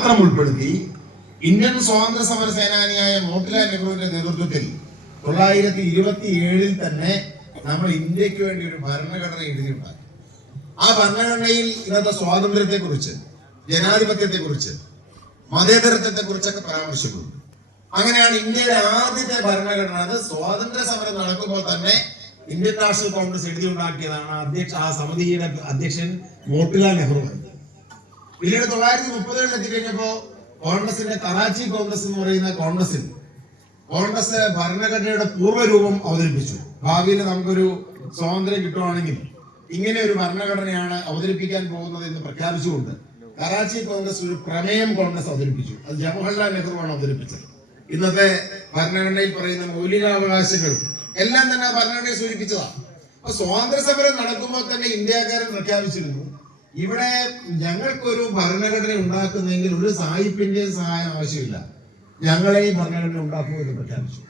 മാത്രം ഉൾപ്പെടുത്തി ഇന്ത്യൻ സ്വാതന്ത്ര്യ സമര സേനാനിയായ മോട്ടിലാൽ നെഹ്റുവിന്റെ നേതൃത്വത്തിൽ 1927 തന്നെ നമ്മൾ ഇന്ത്യക്ക് വേണ്ടി ഒരു ഭരണഘടന എഴുതിയുണ്ടാക്കി. ആ ഭരണഘടനയിൽ ഇന്നത്തെ സ്വാതന്ത്ര്യത്തെ കുറിച്ച്, ജനാധിപത്യത്തെ കുറിച്ച്, മതേതരത്വത്തെ കുറിച്ചൊക്കെ പരാമർശമുണ്ട്. അങ്ങനെയാണ് ഇന്ത്യയുടെ ആദ്യത്തെ ഭരണഘടന. അത് സ്വാതന്ത്ര്യ സമരം നടക്കുമ്പോൾ തന്നെ ഇന്ത്യൻ നാഷണൽ കോൺഗ്രസ് എഴുതിയുണ്ടാക്കിയതാണ്. ആ സമിതിയുടെ അധ്യക്ഷൻ മോട്ടിലാൽ നെഹ്റു. പിന്നീട് 1930 എത്തിക്കഴിഞ്ഞപ്പോ കോൺഗ്രസിന്റെ കറാച്ചി കോൺഗ്രസ് എന്ന് പറയുന്ന കോൺഗ്രസ് ഭരണഘടനയുടെ പൂർവ്വരൂപം അവതരിപ്പിച്ചു. ഭാവിയിൽ നമുക്കൊരു സ്വാതന്ത്ര്യം കിട്ടുവാണെങ്കിൽ ഇങ്ങനെ ഒരു ഭരണഘടനയാണ് അവതരിപ്പിക്കാൻ പോകുന്നത് എന്ന് പ്രഖ്യാപിച്ചുകൊണ്ട് കറാച്ചി കോൺഗ്രസ് ഒരു പ്രമേയം കോൺഗ്രസ് അവതരിപ്പിച്ചു. അത് ജവഹർലാൽ നെഹ്റുവാണ് അവതരിപ്പിച്ചത്. ഇന്നത്തെ ഭരണഘടനയിൽ പറയുന്ന മൗലികാവകാശങ്ങൾ എല്ലാം തന്നെ ആ ഭരണഘടനയെ സൂചിപ്പിച്ചതാണ്. അപ്പൊ സ്വാതന്ത്ര്യ സമരം നടക്കുമ്പോൾ തന്നെ ഇന്ത്യക്കാരൻ പ്രഖ്യാപിച്ചിരുന്നു, ഇവിടെ ഞങ്ങൾക്കൊരു ഭരണഘടന ഉണ്ടാക്കുന്നെങ്കിൽ ഒരു സായിപ്പിന്റെയും സഹായം ആവശ്യമില്ല, ഞങ്ങളെ ഈ ഭരണഘടന ഉണ്ടാക്കുമെന്ന് പ്രഖ്യാപിച്ചു.